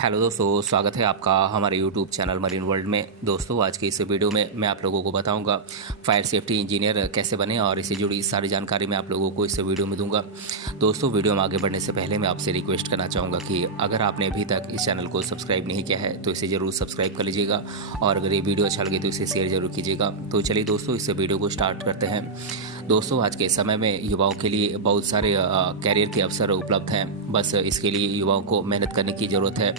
Hello दोस्तों, स्वागत है आपका हमारे यूट्यूब चैनल मरीन वर्ल्ड में। दोस्तों, आज के इस वीडियो में मैं आप लोगों को बताऊंगा फायर सेफ्टी इंजीनियर कैसे बने और इससे जुड़ी सारी जानकारी मैं आप लोगों को इस वीडियो में दूंगा। दोस्तों, वीडियो में आगे बढ़ने से पहले मैं आपसे रिक्वेस्ट करना चाहूँगा कि अगर आपने अभी तक इस चैनल को सब्सक्राइब नहीं किया है तो इसे ज़रूर सब्सक्राइब कर लीजिएगा और अगर ये वीडियो अच्छा लगे तो इसे शेयर जरूर कीजिएगा। तो चलिए दोस्तों, इस वीडियो को स्टार्ट करते हैं। दोस्तों, आज के समय में युवाओं के लिए बहुत सारे कैरियर के अवसर उपलब्ध हैं, बस इसके लिए युवाओं को मेहनत करने की ज़रूरत है।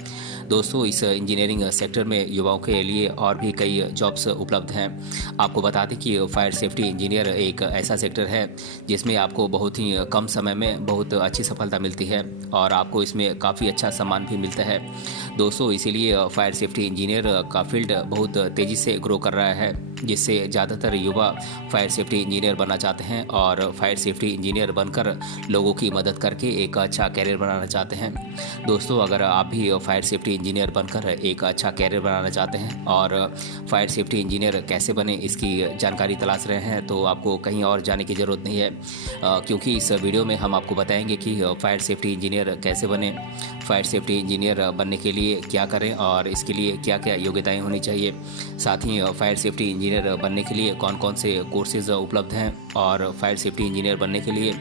दोस्तों, इस इंजीनियरिंग सेक्टर में युवाओं के लिए और भी कई जॉब्स उपलब्ध हैं। आपको बता दें कि फायर सेफ्टी इंजीनियर एक ऐसा सेक्टर है जिसमें आपको बहुत ही कम समय में बहुत अच्छी सफलता मिलती है और आपको इसमें काफ़ी अच्छा सम्मान भी मिलता है। दोस्तों, इसीलिए फायर सेफ्टी इंजीनियर का फील्ड बहुत तेज़ी से ग्रो कर रहा है, जिससे ज़्यादातर युवा फायर सेफ्टी इंजीनियर बनना चाहते हैं और फायर सेफ्टी इंजीनियर बनकर लोगों की मदद करके एक अच्छा कैरियर बनाना चाहते हैं। दोस्तों, अगर आप भी फायर सेफ्टी इंजीनियर बनकर एक अच्छा कैरियर बनाना चाहते हैं और फायर सेफ्टी इंजीनियर कैसे बने इसकी जानकारी तलाश रहे हैं तो आपको कहीं और जाने की ज़रूरत नहीं है, क्योंकि इस वीडियो में हम आपको बताएंगे कि फायर सेफ्टी इंजीनियर कैसे बने, फायर सेफ्टी इंजीनियर बनने के लिए क्या करें और इसके लिए क्या क्या योग्यताएं होनी चाहिए। साथ ही फायर सेफ्टी इंजीनियर बनने के लिए कौन कौन से कोर्सेज उपलब्ध हैं और फायर सेफ्टी इंजीनियर बनने के लिए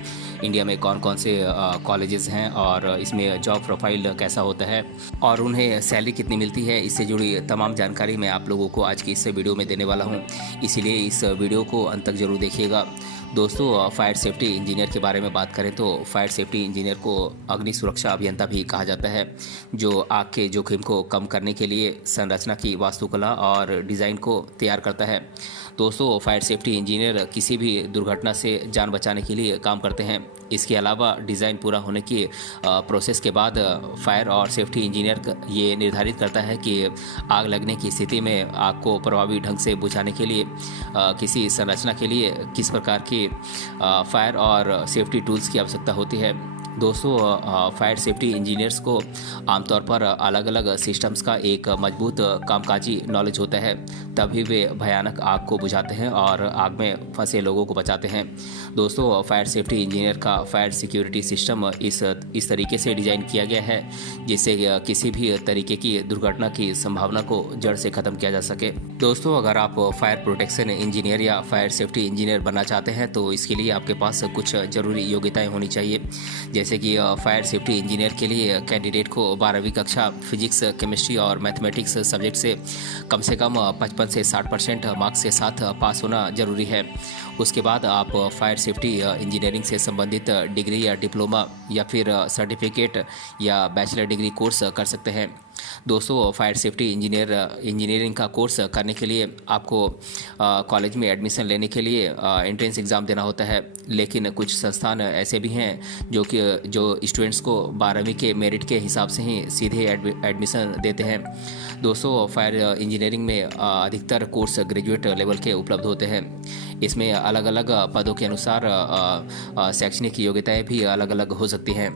इंडिया में कौन कौन से कॉलेजेस हैं और इसमें जॉब प्रोफाइल कैसा होता है और उन्हें सैलरी कितनी मिलती है, इससे जुड़ी तमाम जानकारी मैं आप लोगों को आज की इस वीडियो में देने वाला हूं। इसीलिए इस वीडियो को अंत तक जरूर देखिएगा। दोस्तों, फायर सेफ्टी इंजीनियर के बारे में बात करें तो फायर सेफ्टी इंजीनियर को अग्नि सुरक्षा अभियंता भी कहा जाता है, जो आग के जोखिम को कम करने के लिए संरचना की वास्तुकला और डिज़ाइन को तैयार करता है। दोस्तों, फायर सेफ्टी इंजीनियर किसी भी दुर्घटना से जान बचाने के लिए काम करते हैं। इसके अलावा डिज़ाइन पूरा होने की प्रोसेस के बाद फायर और सेफ्टी इंजीनियर ये निर्धारित करता है कि आग लगने की स्थिति में आग को प्रभावी ढंग से बुझाने के लिए किसी संरचना के लिए किस प्रकार की फायर और सेफ्टी टूल्स की आवश्यकता होती है। दोस्तों, फायर सेफ्टी इंजीनियर्स को आमतौर पर अलग अलग सिस्टम्स का एक मजबूत कामकाजी नॉलेज होता है, तभी वे भयानक आग को बुझाते हैं और आग में फंसे लोगों को बचाते हैं। दोस्तों, फायर सेफ्टी इंजीनियर का फायर सिक्योरिटी सिस्टम इस तरीके से डिज़ाइन किया गया है जिससे किसी भी तरीके की दुर्घटना की संभावना को जड़ से ख़त्म किया जा सके। दोस्तों, अगर आप फायर प्रोटेक्शन इंजीनियर या फायर सेफ्टी इंजीनियर बनना चाहते हैं तो इसके लिए आपके पास कुछ ज़रूरी योग्यताएँ होनी चाहिए। जैसे कि फायर सेफ्टी इंजीनियर के लिए कैंडिडेट को 12वीं कक्षा फिजिक्स, केमिस्ट्री और मैथमेटिक्स सब्जेक्ट से कम 55 से 60% मार्क्स के साथ पास होना जरूरी है। उसके बाद आप फायर सेफ्टी इंजीनियरिंग से संबंधित डिग्री या डिप्लोमा या फिर सर्टिफिकेट या बैचलर डिग्री कोर्स कर सकते हैं। दोस्तों, फायर सेफ्टी इंजीनियरिंग का कोर्स करने के लिए आपको कॉलेज में एडमिशन लेने के लिए एंट्रेंस एग्ज़ाम देना होता है, लेकिन कुछ संस्थान ऐसे भी हैं जो स्टूडेंट्स को 12वीं के मेरिट के हिसाब से ही सीधे एडमिशन देते हैं। दोस्तों, फायर इंजीनियरिंग में अधिकतर कोर्स ग्रेजुएट लेवल के उपलब्ध होते हैं। इसमें अलग अलग पदों के अनुसार शैक्षणिक योग्यताएं भी अलग अलग हो सकती हैं।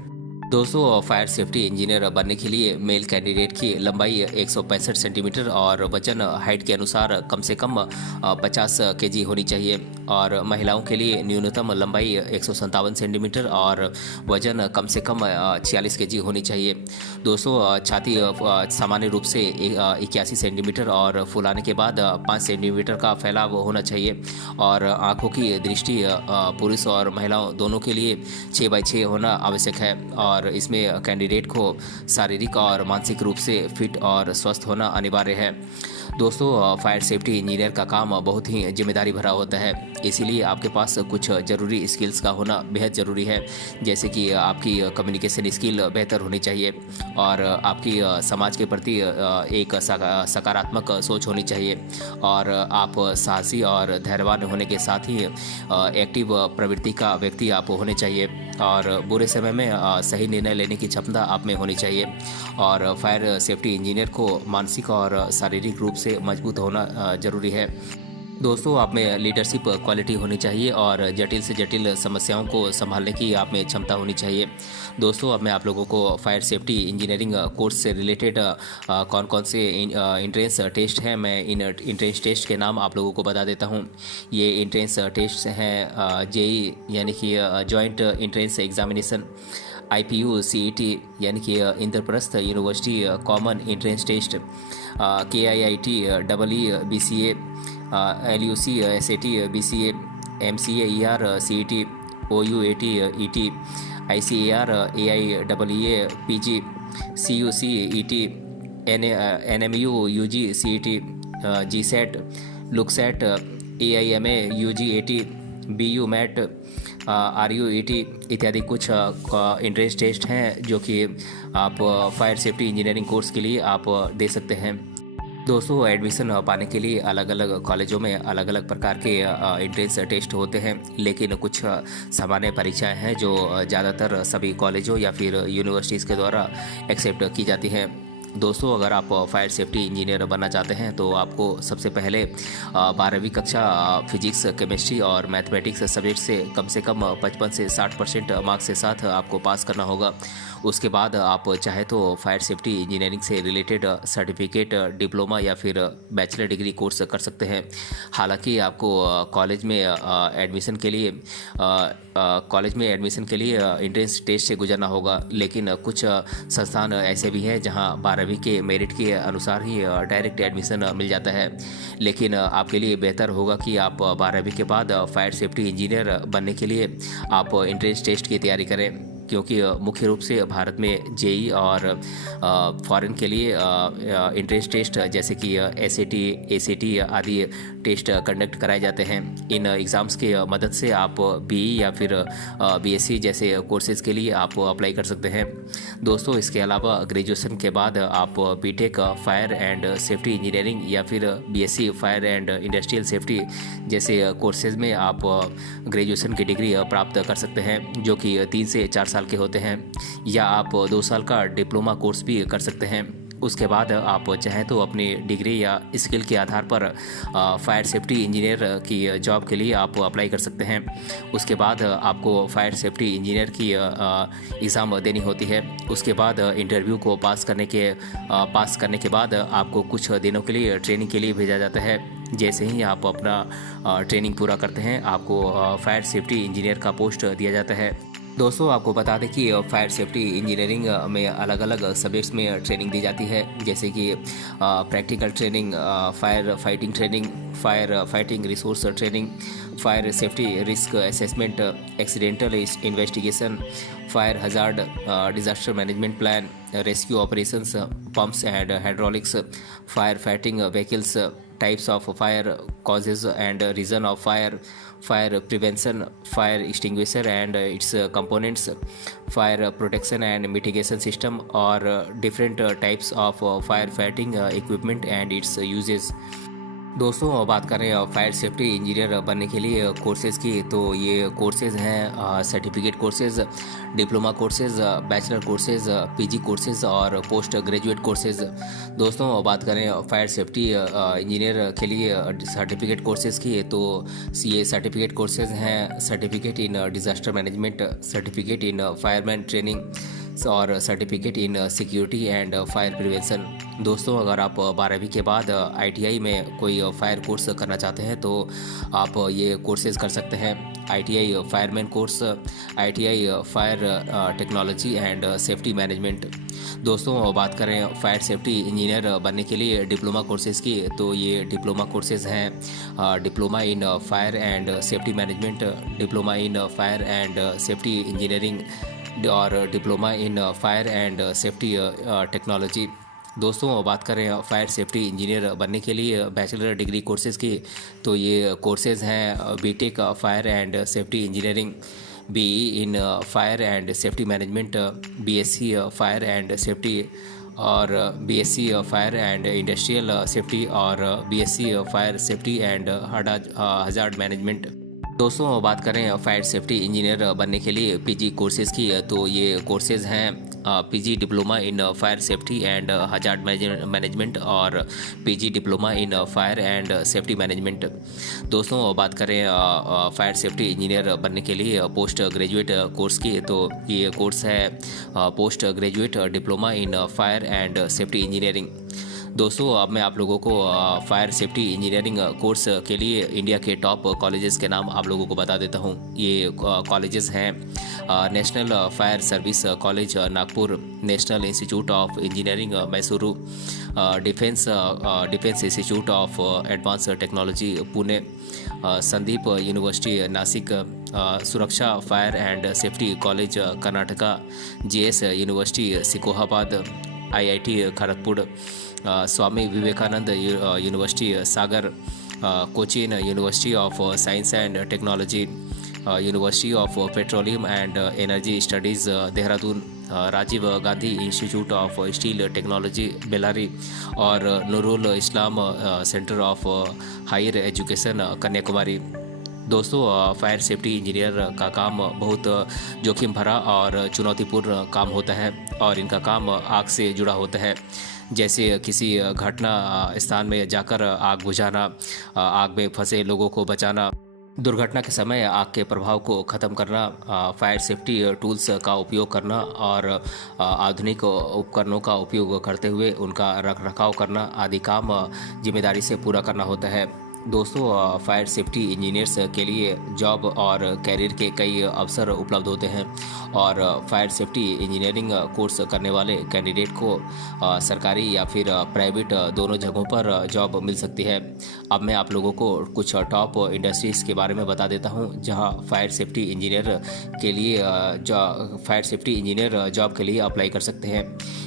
दोस्तों, फायर सेफ्टी इंजीनियर बनने के लिए मेल कैंडिडेट की लंबाई 165 सेंटीमीटर और वजन हाइट के अनुसार कम से कम 50 केजी होनी चाहिए और महिलाओं के लिए न्यूनतम लंबाई 157 सेंटीमीटर और वजन कम से कम 46 केजी होनी चाहिए। दोस्तों, छाती सामान्य रूप से 81 सेंटीमीटर और फुलाने के बाद 5 सेंटीमीटर का फैलाव होना चाहिए और आँखों की दृष्टि पुरुष और महिलाओं दोनों के लिए 6x6 होना आवश्यक है और इसमें कैंडिडेट को शारीरिक और मानसिक रूप से फिट और स्वस्थ होना अनिवार्य है। दोस्तों, फायर सेफ्टी इंजीनियर का काम बहुत ही जिम्मेदारी भरा होता है, इसीलिए आपके पास कुछ ज़रूरी स्किल्स का होना बेहद ज़रूरी है। जैसे कि आपकी कम्युनिकेशन स्किल बेहतर होनी चाहिए और आपकी समाज के प्रति एक सकारात्मक सोच होनी चाहिए और आप साहसी और धैर्यवान होने के साथ ही एक्टिव प्रवृत्ति का व्यक्ति आप होने चाहिए और बुरे समय में सही निर्णय लेने की क्षमता आप में होनी चाहिए और फायर सेफ्टी इंजीनियर को मानसिक और शारीरिक रूप से मजबूत होना ज़रूरी है। दोस्तों, आप में लीडरशिप क्वालिटी होनी चाहिए और जटिल से जटिल समस्याओं को संभालने की आप में क्षमता होनी चाहिए। दोस्तों, अब मैं आप लोगों को फायर सेफ्टी इंजीनियरिंग कोर्स से रिलेटेड कौन कौन से इंट्रेंस टेस्ट हैं, मैं इन इंट्रेंस टेस्ट के नाम आप लोगों को बता देता हूं। ये इंट्रेंस टेस्ट हैं जेई यानी कि joint entrance examination, IPU CET यानी कि Indraprastha university common entrance test, KIIT BCA, LUC SAT BCA, MCA ER CET, OUAT ET, ICAR AIEA PG, CUC ET, NMU UG CET, GSAT, LUCSAT, AIMA UG AT, BU MAT, RUET इत्यादि कुछ entrance test हैं जो कि आप fire safety engineering course के लिए आप दे सकते हैं। दोस्तों, एडमिशन पाने के लिए अलग अलग कॉलेजों में अलग अलग प्रकार के एंट्रेंस टेस्ट होते हैं, लेकिन कुछ सामान्य परीक्षाएं हैं जो ज़्यादातर सभी कॉलेजों या फिर यूनिवर्सिटीज़ के द्वारा एक्सेप्ट की जाती हैं। दोस्तों, अगर आप फायर सेफ्टी इंजीनियर बनना चाहते हैं तो आपको सबसे पहले 12वीं कक्षा फिजिक्स, केमिस्ट्री और मैथमेटिक्स सब्जेक्ट से कम 55 से 60% मार्क्स के साथ आपको पास करना होगा। उसके बाद आप चाहे तो फायर सेफ्टी इंजीनियरिंग से रिलेटेड सर्टिफिकेट, डिप्लोमा या फिर बैचलर डिग्री कोर्स कर सकते हैं। हालांकि आपको कॉलेज में एडमिशन के लिए एंट्रेंस टेस्ट से गुजरना होगा, लेकिन कुछ संस्थान ऐसे भी हैं जहां 12वीं के मेरिट के अनुसार ही डायरेक्ट एडमिशन मिल जाता है। लेकिन आपके लिए बेहतर होगा कि आप 12वीं के बाद फायर सेफ्टी इंजीनियर बनने के लिए आप एंट्रेंस टेस्ट की तैयारी करें, क्योंकि मुख्य रूप से भारत में जेई और फॉरेन के लिए एंट्रेंस टेस्ट जैसे कि SAT, ACT आदि टेस्ट कंडक्ट कराए जाते हैं। इन एग्ज़ाम्स की मदद से आप BE या फिर BSc जैसे कोर्सेज़ के लिए आप अप्लाई कर सकते हैं। दोस्तों, इसके अलावा ग्रेजुएशन के बाद आप BTech fire and safety engineering या फिर BSc fire and industrial safety जैसे कोर्सेज़ में आप ग्रेजुएशन की डिग्री प्राप्त कर सकते हैं, जो कि 3 से 4 साल के होते हैं, या आप 2 साल का डिप्लोमा कोर्स भी कर सकते हैं। उसके बाद आप चाहें तो अपनी डिग्री या स्किल के आधार पर फायर सेफ्टी इंजीनियर की जॉब के लिए आप अप्लाई कर सकते हैं। उसके बाद आपको फायर सेफ्टी इंजीनियर की एग्ज़ाम देनी होती है। उसके बाद इंटरव्यू को पास करने के बाद आपको कुछ दिनों के लिए ट्रेनिंग के लिए भेजा जाता है। जैसे ही आप अपना ट्रेनिंग पूरा करते हैं, आपको फायर सेफ्टी इंजीनियर का पोस्ट दिया जाता है। दोस्तों, आपको बता दें कि फायर सेफ्टी इंजीनियरिंग में अलग अलग सब्जेक्ट्स में ट्रेनिंग दी जाती है, जैसे कि practical training, fire fighting training, fire fighting resource training, fire safety risk assessment, accidental investigation, fire hazard disaster management plan, rescue operations, pumps and hydraulics, fire fighting vehicles, types of fire, causes and reason of fire, fire prevention, fire extinguisher and its components, fire protection and mitigation system, or different types of firefighting equipment and its uses। दोस्तों, बात करें fire safety engineer बनने के लिए courses की, तो ये courses हैं certificate courses, diploma courses, bachelor courses, PG courses और पोस्ट ग्रेजुएट कोर्सेज़। दोस्तों, बात करें फायर सेफ्टी इंजीनियर के लिए सर्टिफिकेट कोर्सेज़ की, तो ये सर्टिफिकेट कोर्सेज़ हैं certificate in disaster management, certificate in fireman training और certificate in security and fire prevention. दोस्तों, अगर आप 12वीं के बाद ITI में कोई फायर कोर्स करना चाहते हैं तो आप ये कोर्सेज़ कर सकते हैं। ITI fireman course, ITI fire technology and safety management. दोस्तों, बात करें फायर सेफ्टी इंजीनियर बनने के लिए डिप्लोमा कोर्सेज़ की, तो ये डिप्लोमा कोर्सेज़ हैं diploma in fire and safety management, diploma in fire and safety engineering और diploma in fire and safety technology. दोस्तों, बात करें फायर सेफ्टी इंजीनियर बनने के लिए बैचलर डिग्री कोर्सेज़ की, तो ये कोर्सेज़ हैं BTech fire and safety engineering, BE in fire and safety management, BSc fire and safety और BSc fire and industrial safety और BSc fire safety and hazard management. दोस्तों, बात करें फायर सेफ्टी इंजीनियर बनने के लिए PG कोर्सेज़ की, तो ये कोर्सेज़ हैं PG diploma in fire safety and hazard management और PG diploma in fire and safety management. दोस्तों, बात करें फायर सेफ्टी इंजीनियर बनने के लिए पोस्ट ग्रेजुएट कोर्स की, तो ये कोर्स है post graduate diploma in fire and safety engineering. दोस्तों अब मैं आप लोगों को फायर सेफ्टी इंजीनियरिंग कोर्स के लिए इंडिया के टॉप कॉलेजेस के नाम आप लोगों को बता देता हूँ। ये कॉलेजेस हैं national fire service college Nagpur, national institute of engineering Mysuru, defence institute of advance technology Pune, Sandeep university Nashik, Suraksha fire and safety college Karnataka, GS university Sikohabad, IIT Kharagpur, Swami Vivekananda university Sagar, Cochin university of science and technology, university of petroleum and energy studies Dehradun, Rajiv Gandhi institute of steel technology Bellary और Noorul Islam centre of higher education Kanyakumari. दोस्तों fire safety engineer का काम बहुत जोखिम भरा और चुनौतीपूर्ण काम होता है और इनका काम आग से जुड़ा होता है। जैसे किसी घटना स्थान में जाकर आग बुझाना, आग में फंसे लोगों को बचाना, दुर्घटना के समय आग के प्रभाव को ख़त्म करना, फायर सेफ्टी टूल्स का उपयोग करना और आधुनिक उपकरणों का उपयोग करते हुए उनका रखरखाव करना आदि काम जिम्मेदारी से पूरा करना होता है। दोस्तों फायर सेफ्टी इंजीनियर्स के लिए जॉब और कैरियर के कई अवसर उपलब्ध होते हैं और फायर सेफ्टी इंजीनियरिंग कोर्स करने वाले कैंडिडेट को सरकारी या फिर प्राइवेट दोनों जगहों पर जॉब मिल सकती है। अब मैं आप लोगों को कुछ टॉप इंडस्ट्रीज़ के बारे में बता देता हूं जहां फायर सेफ्टी इंजीनियर जॉब के लिए अप्लाई कर सकते हैं।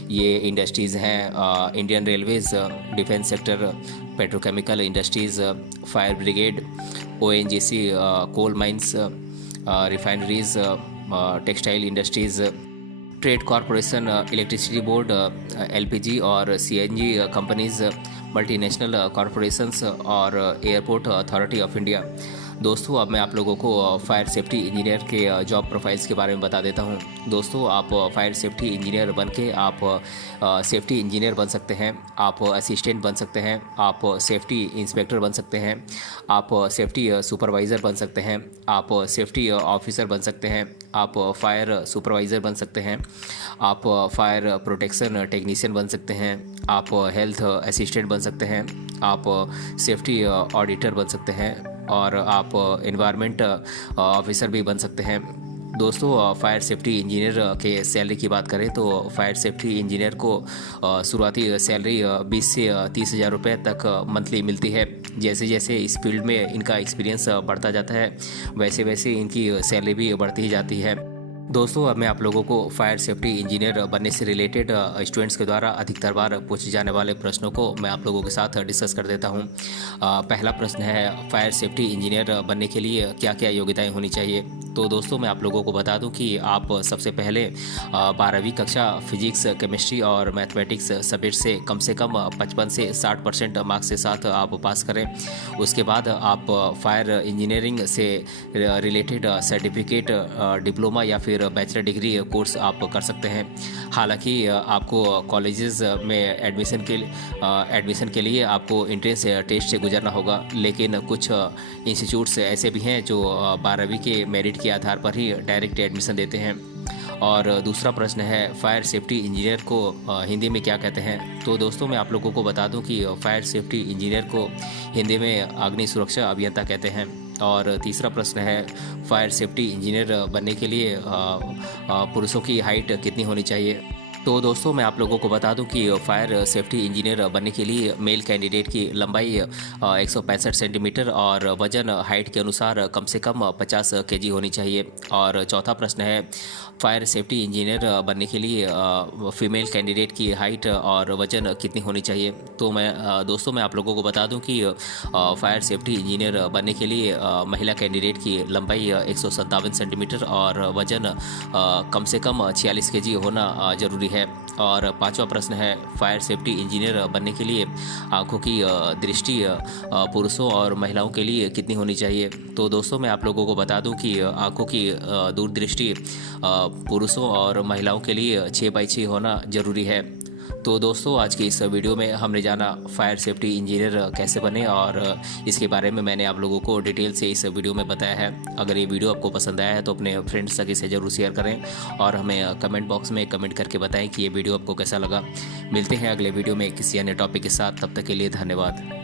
ये इंडस्ट्रीज़ हैं Indian railways, defence sector, petrochemical industries, fire brigade, ONGC, coal mines, refineries, textile industries, trade corporation, electricity board, LPG और सीएनजी कंपनीज़, मल्टीनेशनल कॉरपोरेशंस और एयरपोर्ट अथॉरिटी ऑफ इंडिया। दोस्तों अब मैं आप लोगों को फायर सेफ्टी इंजीनियर के जॉब प्रोफाइल्स के बारे में बता देता हूं। दोस्तों आप फायर सेफ्टी इंजीनियर बन के आप सेफ्टी इंजीनियर बन सकते हैं, आप असिस्टेंट बन सकते हैं, आप सेफ्टी इंस्पेक्टर बन सकते हैं, आप सेफ्टी सुपरवाइज़र बन सकते हैं, आप सेफ्टी ऑफिसर बन सकते हैं, आप फायर सुपरवाइज़र बन सकते हैं, आप फायर प्रोटेक्शन टेक्नीशियन बन सकते हैं, आप हेल्थ असिस्टेंट बन सकते हैं, आप सेफ्टी ऑडिटर बन सकते हैं और आप एनवायरनमेंट ऑफिसर भी बन सकते हैं। दोस्तों फायर सेफ्टी इंजीनियर के सैलरी की बात करें तो फायर सेफ्टी इंजीनियर को शुरुआती सैलरी 20 से 30 हज़ार रुपये तक मंथली मिलती है। जैसे जैसे इस फील्ड में इनका एक्सपीरियंस बढ़ता जाता है वैसे वैसे इनकी सैलरी भी बढ़ती ही जाती है। दोस्तों अब मैं आप लोगों को फायर सेफ्टी इंजीनियर बनने से रिलेटेड स्टूडेंट्स के द्वारा अधिकतर बार पूछे जाने वाले प्रश्नों को मैं आप लोगों के साथ डिस्कस कर देता हूं। पहला प्रश्न है फायर सेफ्टी इंजीनियर बनने के लिए क्या क्या योग्यताएं होनी चाहिए। तो दोस्तों मैं आप लोगों को बता दूं कि आप सबसे पहले 12वीं कक्षा फिजिक्स, केमिस्ट्री और मैथमेटिक्स सब्जेक्ट से कम 55 से 60% मार्क्स के साथ आप पास करें। उसके बाद आप फायर इंजीनियरिंग से रिलेटेड सर्टिफिकेट, डिप्लोमा या फिर बैचलर डिग्री कोर्स आप कर सकते हैं। हालांकि आपको कॉलेजेस में एडमिशन के लिए आपको एंट्रेंस टेस्ट से गुजरना होगा, लेकिन कुछ इंस्टीट्यूट्स ऐसे भी हैं जो 12वीं के मेरिट के आधार पर ही डायरेक्ट एडमिशन देते हैं। और दूसरा प्रश्न है फायर सेफ्टी इंजीनियर को हिंदी में क्या कहते हैं। तो दोस्तों मैं आप लोगों को बता दूं कि फायर सेफ्टी इंजीनियर को हिंदी में अग्नि सुरक्षा अभियंता कहते हैं। और तीसरा प्रश्न है फायर सेफ्टी इंजीनियर बनने के लिए पुरुषों की हाइट कितनी होनी चाहिए। तो दोस्तों मैं आप लोगों को बता दूं कि फायर सेफ्टी इंजीनियर बनने के लिए मेल कैंडिडेट की लंबाई 165 सेंटीमीटर और वजन हाइट के अनुसार कम से कम 50 केजी होनी चाहिए। और चौथा प्रश्न है फायर सेफ्टी इंजीनियर बनने के लिए फीमेल कैंडिडेट की हाइट और वजन कितनी होनी चाहिए। तो दोस्तों मैं आप लोगों को बता दूं कि फायर सेफ्टी इंजीनियर बनने के लिए महिला कैंडिडेट की लंबाई 157 सेंटीमीटर और वजन कम से कम 46 केजी होना ज़रूरी है। और पांचवा प्रश्न है फायर सेफ्टी इंजीनियर बनने के लिए आंखों की दृष्टि पुरुषों और महिलाओं के लिए कितनी होनी चाहिए। तो दोस्तों मैं आप लोगों को बता दूं कि आंखों की दूरदृष्टि पुरुषों और महिलाओं के लिए 6/6 होना ज़रूरी है। तो दोस्तों आज की इस वीडियो में हमने जाना फायर सेफ्टी इंजीनियर कैसे बने, और इसके बारे में मैंने आप लोगों को डिटेल से इस वीडियो में बताया है। अगर ये वीडियो आपको पसंद आया है तो अपने फ्रेंड्स तक इसे ज़रूर शेयर करें और हमें कमेंट बॉक्स में कमेंट करके बताएं कि ये वीडियो आपको कैसा लगा। मिलते हैं अगले वीडियो में किसी अन्य टॉपिक के साथ, तब तक के लिए धन्यवाद।